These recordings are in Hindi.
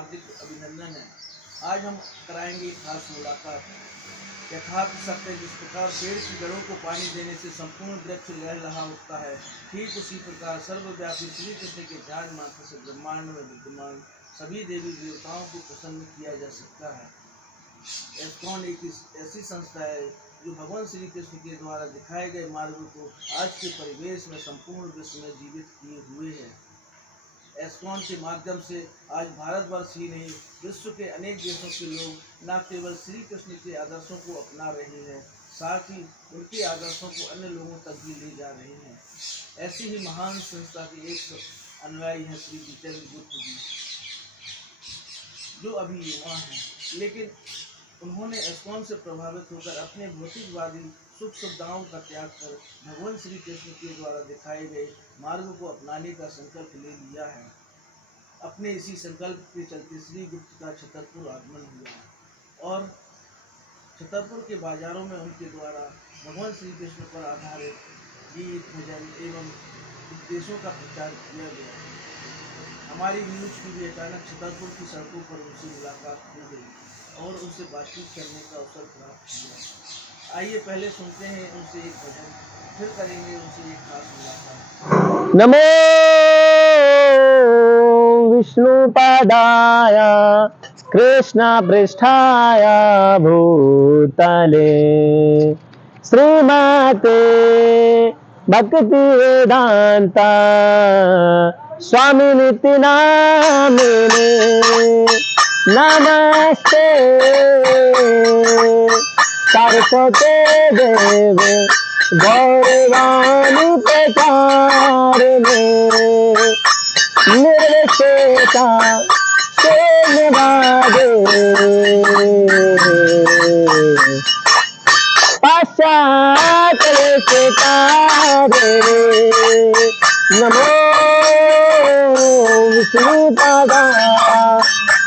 हार्दिक अभिनंदन है। आज हम कराएंगे एक खास मुलाकात। यथार्थ सत्य, जिस प्रकार पेड़ की जड़ों को पानी देने से संपूर्ण वृक्ष लहलहा उठता है, ठीक उसी प्रकार सर्वव्यापी श्री कृष्ण के ध्यान मात्र से ब्रह्मांड में विद्यमान सभी देवी देवताओं को प्रसन्न किया जा सकता है। एस्कॉन एक ऐसी संस्था है जो भगवान श्री कृष्ण के द्वारा दिखाए गए मार्ग को आज के परिवेश में संपूर्ण विश्व में जीवित किए हुए है। एस्कॉन के माध्यम से आज भारतवर्ष ही नहीं, विश्व के अनेक देशों के लोग न केवल श्री कृष्ण के आदर्शों को अपना रहे हैं, साथ ही उनके आदर्शों को अन्य लोगों तक भी ले जा रहे हैं। ऐसी ही महान संस्था के एक अनुयायी हैं श्री जितेंद्र गुप्त जी, जो अभी युवा हैं, लेकिन उन्होंने एस्कॉन से प्रभावित होकर अपने भौतिकवादी सुख सुविधाओं का त्याग कर भगवान श्री कृष्ण के द्वारा दिखाए गए मार्ग को अपनाने का संकल्प ले लिया है। अपने इसी संकल्प के चलते श्री गुप्त का छतरपुर आगमन हुआ और छतरपुर के बाजारों में उनके द्वारा भगवान श्री कृष्ण पर आधारित गीत, भजन एवं उपदेशों का प्रचार किया गया। हमारी न्यूज की भी अचानक छतरपुर की सड़कों पर उनसे मुलाकात हो गई और उनसे बातचीत करने का अवसर प्राप्त हुआ। आइए पहले सुनते हैं उनसे एक भजन, फिर करेंगे उनसे एक खास मुलाकात। नमो विष्णुपादाय कृष्ण पृष्ठाय भूतले श्रीमते भक्ति वेदांता स्वामी नित्य नामिने नमस्ते सरस्वते देवे गौरवाणी प्रचारिणे निर्विशेषा शून्यवादे पाश्चात् सितारे। नमो विष्णुपादाय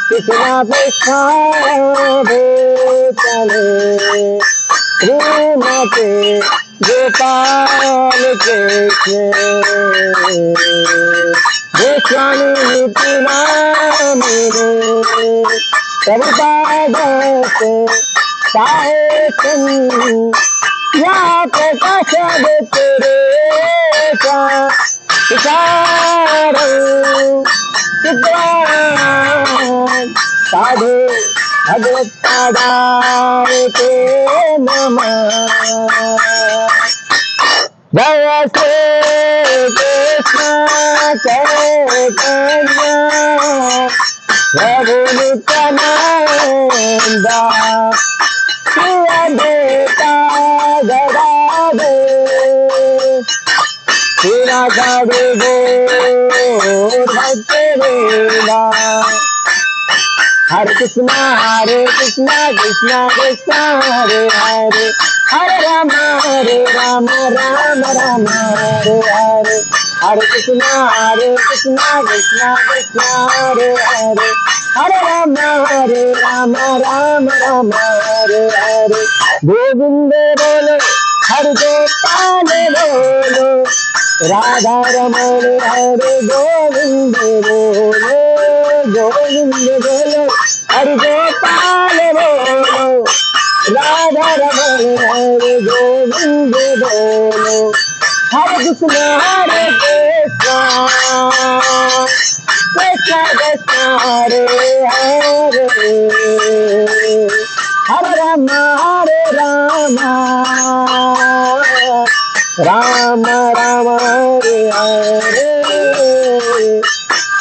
कृष्ण पृष्ठाय भूतले श्रीमते गोपाल कृष्ण गोस्वामी नित्य नामिने प्रभुपादस्य साहित्यं या प्रकाशयते साधु भगवत्पादाय ते नमः। जय श्री कृष्ण चैतन्य प्रभु नित्यानंद श्री अद्वैता गदाधर श्रीनाथादि गौर भक्तवृंदा। हरे कृष्णा कृष्णा कृष्णा हरे हरे, हरे राम राम राम हरे हरे। हरे कृष्णा कृष्णा कृष्णा हरे हरे, हरे राम राम हरे हरे। गोविंद बोलो हरे गोपाल बोलो, राधा रमण हरे गोविंद बोलो, गोविंद बोलो हरे गोपाल बोलो, राधा रमण हरे गोविंद बोलो। हरे कृष्ण कृष्ण कृष्ण हरे हरे, हरे राम राम राम हरे हरे।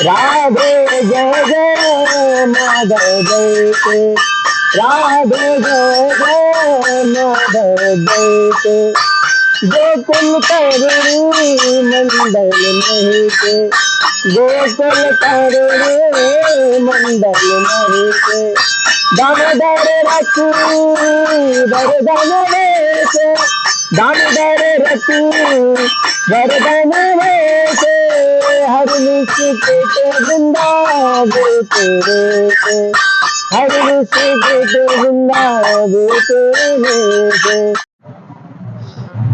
राधे जय जय माधव जय, राधे जय जय माधव जय। गोकुल करुणी मंडल नहीं के, गोकुल करुणी मंडल नहीं के। दामोदर रखू वरदान वैसे, दामोदर रखू वरदान वैसे। हर निश्चित वृंदावन तेरे से, हर निश्चित वृंदावन तेरे से।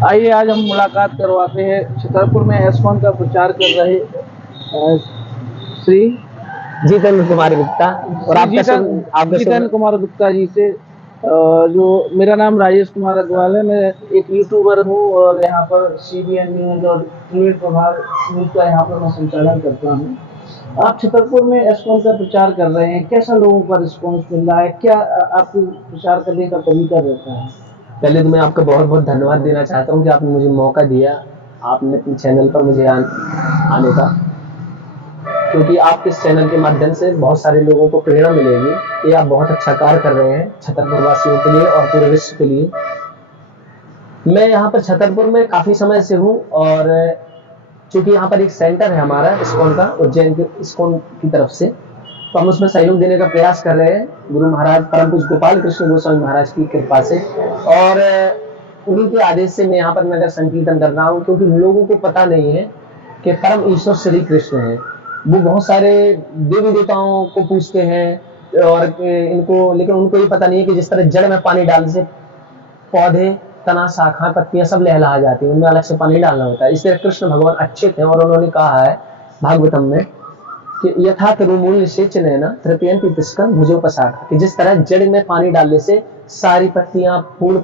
आइए आज हम मुलाकात करवाते हैं छतरपुर में एस्कॉन का प्रचार कर रहे श्री जितेंद्र कुमार गुप्ता। और आपका जितेंद्र कुमार गुप्ता जी से जो मेरा नाम राजेश कुमार अग्रवाल है, मैं एक यूट्यूबर हूँ और यहाँ पर CBN न्यूज और त्रिवेद प्रभार न्यूज का यहाँ पर मैं संचालन करता हूँ। आप छतरपुर में एस्कॉन का प्रचार कर रहे हैं, कैसा लोगों का रिस्पॉन्स मिल रहा है, क्या आपको प्रचार करने का तरीका रहता है? पहले तो मैं आपका बहुत बहुत धन्यवाद देना चाहता हूँ कि आपने मुझे मौका दिया, आपने अपने चैनल पर मुझे आने का, क्योंकि आपके इस चैनल के माध्यम से बहुत सारे लोगों को प्रेरणा मिलेगी कि आप बहुत अच्छा कार्य कर रहे हैं छतरपुर वासियों के लिए और पूरे विश्व के लिए। मैं यहाँ पर छतरपुर में काफी समय से हूँ और चूंकि यहाँ पर एक सेंटर है हमारा इस्कॉन का, उज्जैन के इस्कॉन की तरफ से, तो हम उसमें सहयोग देने का प्रयास कर रहे हैं गुरु महाराज परम पूज्य गोपाल कृष्ण गोस्वामी महाराज की कृपा से, और उन्हीं के आदेश से मैं यहाँ पर नगर संकीर्तन कर रहा हूँ। क्योंकि लोगों को पता नहीं है कि परम ईश्वर श्री कृष्ण है। वो बहुत सारे देवी देवताओं को पूछते हैं और इनको, लेकिन उनको ये पता नहीं है कि जिस तरह जड़ में पानी डालने से पौधे, तना, शाखा, पत्तियां सब लहला जाती है, उनमें अलग से पानी डालना होता है। इसलिए कृष्ण भगवान अच्छे थे और उन्होंने कहा है भागवतम में कि यथा तरुमूल सेचन तृतीयंती तिष्कन भुजोपशाखा, कि जिस तरह जड़ में पानी डालने से सारी पत्तियां, फूल,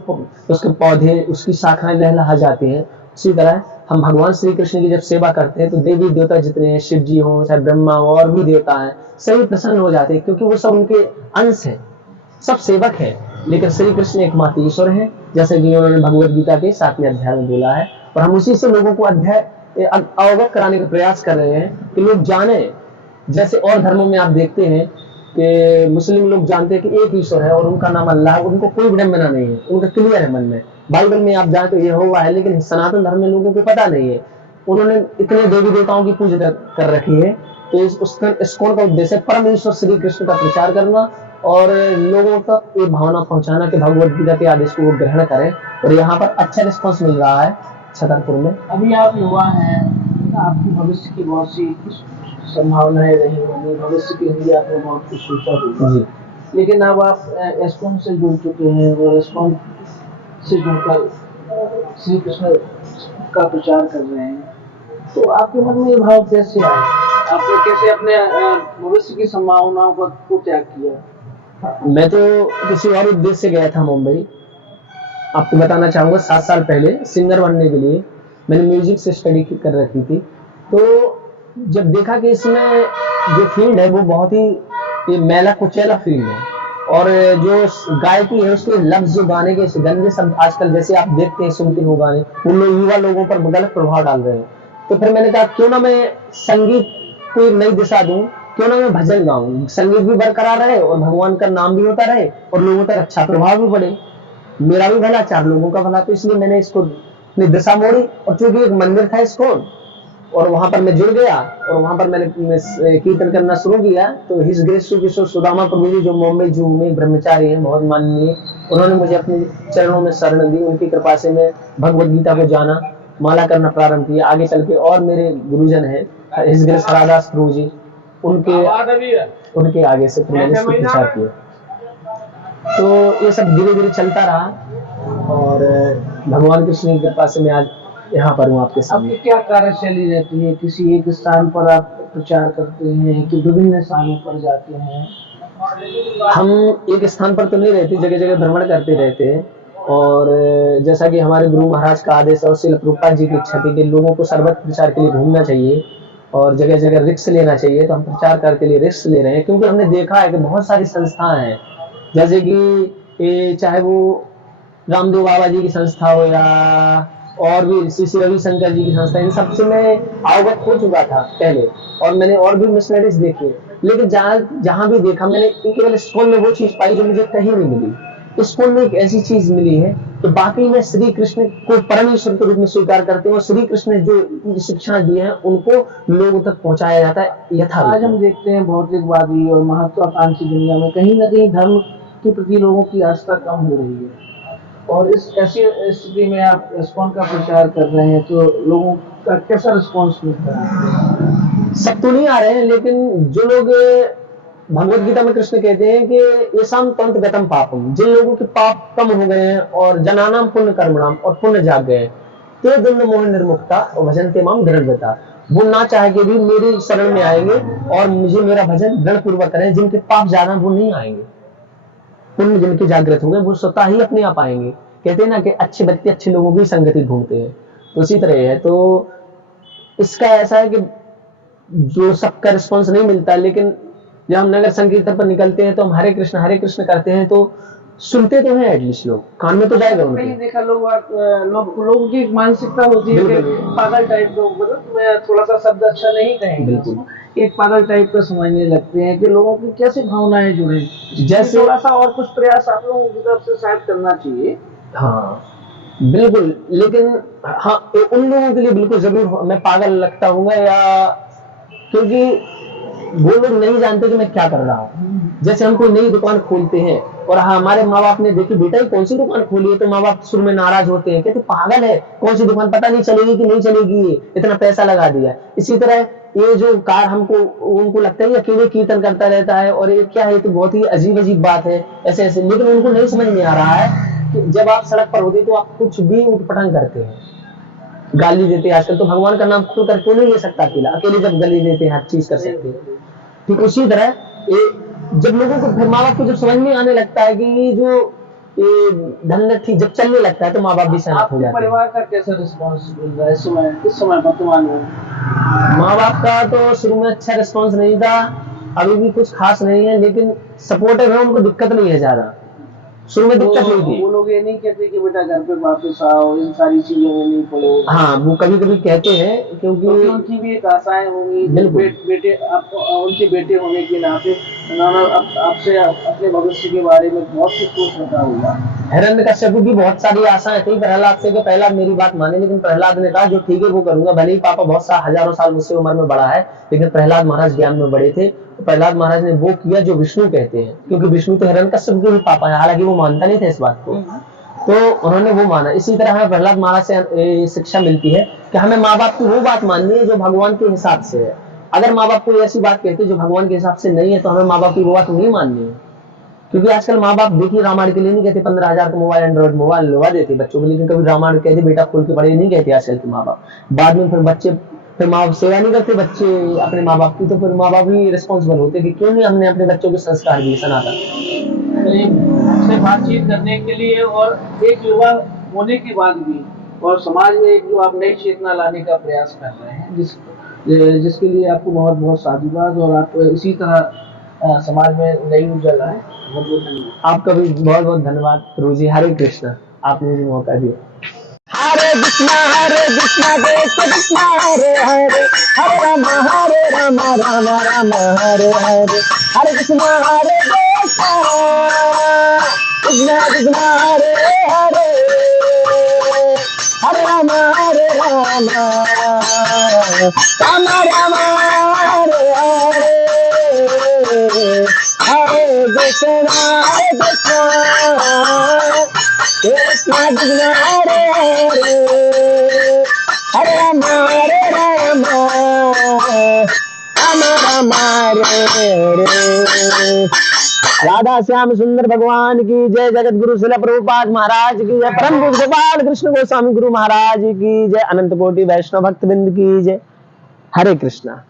उसके पौधे, उसकी शाखाएं लहला जाती हैं, उसी तरह हम भगवान श्री कृष्ण की जब सेवा करते हैं तो देवी देवता जितने हैं, शिव जी हो चाहे ब्रह्मा हो और भी देवता हैं, सभी प्रसन्न हो जाते हैं, क्योंकि वो सब उनके अंश हैं, सब सेवक हैं। लेकिन श्री कृष्ण एकमात्र ईश्वर है, जैसे कि उन्होंने भगवत गीता के 7वें अध्याय में बोला है, और हम उसी से लोगों को अवगत कराने का प्रयास कर रहे हैं कि लोग जाने। जैसे और धर्मों में आप देखते हैं कि मुस्लिम लोग जानते हैं कि एक ईश्वर है और उनका नाम अल्लाह है, उनको कोई विडंबना नहीं है, उनका क्लियर है मन में। बाइबल में आप जाए तो ये हुआ है, लेकिन सनातन धर्म में लोगों को पता नहीं है, उन्होंने इतने देवी देवताओं की पूजा कर रखी है। तो इस्कॉन का उद्देश्य परम ईश्वर श्री कृष्ण का प्रचार करना और लोगों तक ये भावना पहुंचाना कि भगवत गीता के आदेश को वो ग्रहण करें, और यहाँ पर अच्छा रिस्पॉन्स मिल रहा है छतरपुर में। अभी आप युवा हैं, आपकी भविष्य की बहुत सी संभावनाएं रही होंगी, भविष्य के लिए आपने बहुत कुछ सोचा होगा, लेकिन अब आप एस्कॉन से जुड़ चुके हैं और एस्कॉन से जुड़कर श्री कृष्ण का प्रचार कर रहे हैं, तो आपके मन में ये भाव कैसे आया? आपने कैसे अपने भविष्य की संभावनाओं को त्याग किया? मैं तो किसी और उद्देश्य से गया था मुंबई। आपको बताना चाहूंगा 7 साल पहले सिंगर बनने के लिए मैंने म्यूजिक से स्टडी कर रखी थी। तो जब देखा कि इसमें जो फील्ड है वो बहुत ही मैला कुचैला फील्ड है, और जो गायकी है उसके लफ्ज, जो गाने के गंदे शब्द आजकल जैसे आप देखते हैं, सुनते हो गाने, उन लोग युवा लोगों पर गलत प्रभाव डाल रहे हैं। तो फिर मैंने कहा क्यों ना मैं संगीत को एक नई दिशा दूं, क्यों ना मैं भजन गाऊं, संगीत भी बरकरार रहे और भगवान का नाम भी होता रहे और लोगों तक अच्छा प्रभाव भी पड़े, मेरा भी भला, 4 लोगों का भला। तो इसलिए मैंने इसको अपनी दिशा मोड़ी, और चूंकि एक मंदिर था इसको, और वहां पर मैं जुड़ गया और वहां पर मैंने कीर्तन करना शुरू किया। तो हिज ग्रेस श्री किशोर सुदामा प्रभु जी, जो मुंबई जू में ब्रह्मचारी हैं, बहुत माननीय, उन्होंने मुझे अपने चरणों में शरण दी। उनकी कृपा से मैं भगवत गीता को जाना, माला करना प्रारंभ किया। आगे चल के और मेरे गुरुजन हैं हिज ग्रेस हरादास प्रभु जी, उनके आगे से फिर मैंने इसको प्रचार किया। तो ये सब धीरे धीरे चलता रहा और भगवान कृष्ण की कृपा से मैं आज यहाँ पर हूँ आपके सामने। आपकी क्या कार्यशैली रहती है? किसी एक स्थान पर आप प्रचार करते हैं कि विभिन्न स्थानों पर जाते हैं? हम एक स्थान पर तो नहीं रहते, जगह जगह भ्रमण करते रहते हैं। और जैसा कि हमारे गुरु महाराज का आदेश और श्रील प्रभुपाद जी की इच्छा थी कि लोगों को सर्वत्र प्रचार के लिए घूमना चाहिए और जगह जगह रिस्क लेना चाहिए, तो हम प्रचार करने के लिए रिस्क ले रहे हैं। क्योंकि हमने देखा है कि बहुत सारी संस्थाएं हैं, जैसे कि चाहे वो रामदेव बाबा जी की संस्था हो या और भी श्री रविशंकर जी की संस्था, इन सबसे मैं अवगत हो चुका था पहले, और मैंने और भी मिशनरीज देखे। लेकिन जहां भी देखा मैंने केवल इस्कॉन में वो चीज पाई जो मुझे कहीं नहीं मिली। इस्कॉन में एक ऐसी चीज मिली है तो बाकी में श्री कृष्ण को परमेश्वर के रूप में स्वीकार करते हैं और श्री कृष्ण ने जो शिक्षा दी है उनको लोगों तक पहुंचाया जाता है यथार्थ। आज हम देखते हैं भौतिकवादी और महत्वाकांक्षी दुनिया में कहीं ना कहीं धर्म के प्रति लोगों की आस्था कम हो रही है, और इस ऐसी स्थिति में आप इस्कॉन का प्रचार कर रहे हैं, तो लोगों का कैसा रिस्पॉन्स मिलता है? सब तो नहीं आ रहे हैं, लेकिन जो लोग, भगवत गीता में कृष्ण कहते हैं कि येषां तंत्र गतम पापम, जिन लोगों के पाप कम हो गए हैं और जनानाम पुण्य कर्मणाम, और पुण्य जाग गए, ते दुर्न मोह निर्मुक्ता और भजनते माम दृढ़ता, वो ना चाह के भी मेरे शरण में आएंगे और मुझे मेरा भजन दृढ़ पूर्वक करें। जिनके पाप ज्यादा वो नहीं आएंगे, पुण्य जिनके जागृत होंगे वो स्वतः ही अपने आप आएंगे। कहते हैं ना कि अच्छे व्यक्ति अच्छे लोगों की संगति ढूंढते हैं, तो उसी तरह है। तो इसका ऐसा है कि जो सबका रिस्पॉन्स नहीं मिलता, लेकिन जब हम नगर संकीर्तन पर निकलते हैं तो हम हरे कृष्ण करते हैं तो सुनते तो हैं, एटलीस्ट लोग कान में तो जाएगा उनके। नहीं देखा लोगों की एक मानसिकता होती है कि पागल टाइप लोग, मतलब मैं थोड़ा सा शब्द अच्छा नहीं कहेंगे, बिल्कुल एक पागल टाइप का समझने लगते हैं कि लोगों की कैसे भावनाएं जुड़े। जैसे थोड़ा सा और कुछ प्रयास आप लोगों की तरफ से शायद करना चाहिए। हाँ बिल्कुल, लेकिन हाँ उन लोगों के लिए बिल्कुल जरूर मैं पागल लगता हूँ, या क्योंकि वो लोग नहीं जानते कि मैं क्या कर रहा हूँ। जैसे हम कोई नई दुकान खोलते हैं और हमारे माँ बाप ने देखी बेटा ये कौन सी दुकान खोली है, तो माँ बाप शुरू में नाराज होते हैं, कहते पागल है, कौन सी दुकान, पता नहीं चलेगी कि नहीं चलेगी, इतना पैसा लगा दिया। इसी तरह ये जो कार हमको उनको लगता है अकेले कीर्तन करता रहता है और ये क्या है, तो बहुत ही अजीब बात है ऐसे ऐसे। लेकिन उनको नहीं समझ में आ रहा है कि जब आप सड़क पर होते तो आप कुछ भी उठपटांग करते हैं, गाली देते हैं। आजकल तो भगवान का नाम खुल कर क्यों नहीं ले सकता अकेले जब गाली देते हैं हर चीज कर सकते हैं। ठीक उसी तरह जब लोगों को फिर माँ बाप को जब समझ में आने लगता है कि ये जो धंधा ठीक जब चलने लगता है तो माँ बाप भी सहमत हो जाते हैं। परिवार का कैसा रिस्पॉन्स मिल रहा है इस समय वर्तमान में? माँ बाप का तो शुरू में अच्छा रिस्पॉन्स नहीं था, अभी भी कुछ खास नहीं है, लेकिन सपोर्टिव है, उनको दिक्कत नहीं है ज्यादा। शुरू में दिक्कत नहीं थी। वो लोग ये नहीं कहते कि बेटा घर पे वापस आओ, इन सारी चीजों में नहीं पड़ो। हाँ वो कभी कभी कहते हैं, क्योंकि उनकी भी एक आशाएं होंगी, बेटे उनके बेटे होने के नाते आपसे अपने भविष्य के बारे में बहुत कुछ सोच रखा होगा। हिरण्यकश्यप की बहुत सारी आशाएं थी प्रहलाद से कि प्रहलाद मेरी बात माने, लेकिन प्रहलाद ने कहा जो ठीक है वो करूंगा, भले ही पापा बहुत हजारों साल मुझसे उम्र में बड़ा है, लेकिन प्रहलाद महाराज ज्ञान में बड़े थे। तो प्रहलाद महाराज ने वो किया जो विष्णु कहते हैं, क्योंकि विष्णु तो हिरण्यकश्यप के भी पापा है, हालांकि वो मानता नहीं था इस बात को, तो उन्होंने वो माना। इसी तरह हमें प्रहलाद महाराज से शिक्षा मिलती है कि हमें माँ बाप की वो बात माननी है जो भगवान के हिसाब से है। अगर माँ बाप कोई ऐसी बात कहते जो भगवान के हिसाब से नहीं है तो हमें माँ बाप की वो बात नहीं माननी है। क्योंकि आजकल माँ बाप देखिए रामायण के लिए नहीं कहते 15,000 का मोबाइल एंड्रॉइड मोबाइल लगा देते बच्चों को, लेकिन कभी रामायण कहते बेटा खोल के पढ़े नहीं कहते आजकल के माँ बाप। बाद में फिर बच्चे फिर माँ बाप सेवा नहीं करते बच्चे अपने माँ बाप की, तो फिर माँ बाप ही रिस्पॉन्सिबल होते कि क्यों नहीं हमने अपने बच्चों के संस्कार दिए सनातन। से बातचीत करने के लिए और एक युवा होने के बाद भी और समाज में एक जो आप नई चेतना लाने का प्रयास कर रहे हैं, जिसके लिए आपको बहुत बहुत साधुवाद, और आप इसी तरह समाज में नई ऊर्जा लाए। बहुत बहुत धन्यवाद। आपका भी बहुत बहुत धन्यवाद प्रभु जी। हरे कृष्ण, आपने मुझे मौका दिया। हरे कृष्णा कृष्ण हरे हरे, हरे राम राम राम हरे हरे, हरे कृष्णा कृष्ण कृष्ण हरे हरे, हरे राम राम राम हरे हरे, हरे कृष्णा कृष्ण कृष्ण हरे हरे, हरे राम राम राम हरे हरे। राधा श्याम सुंदर भगवान की जय, जगत गुरु श्रील प्रभुपाद महाराज की जय, परम पूज्य गोपाल कृष्ण गोस्वामी गुरु महाराज की जय, अनंत कोटि वैष्णव भक्तबिंद की जय। हरे कृष्णा।